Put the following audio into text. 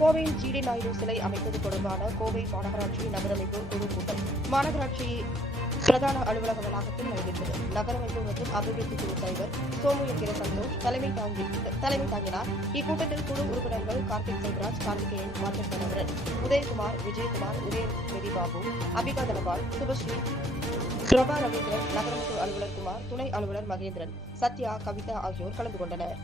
கோவையில் ஜிடி நாயுடு சிலை அமைப்பது தொடர்பான கோவை மாநகராட்சி நகரமைப்பு குழு கூட்டம். மாநகராட்சி பிரதான அலுவலக வளாகத்தில் நடைபெற்றது. நகரமைப்பு மற்றும் அபிவிருத்தி குழு தலைவர் சோமு என்கிற சந்தோஷ் தலைமை தாங்கி தலைமை தாங்கினார். இக்கூட்டத்தில் குழு உறுப்பினர்கள் கார்த்திக் செல்வராஜ் கார்த்திகேயன் மாற்றக் கணவரன் உதயகுமார் விஜயகுமார் உதயநிதி பாபு அபிகா தனபால் சுபஸ்ரீ பிரபா ரவீந்திரன் நகரமைப்பு அலுவலர் குமார் துணை அலுவலர் மகேந்திரன் சத்யா கவிதா ஆகியோர் கலந்து கொண்டனர்.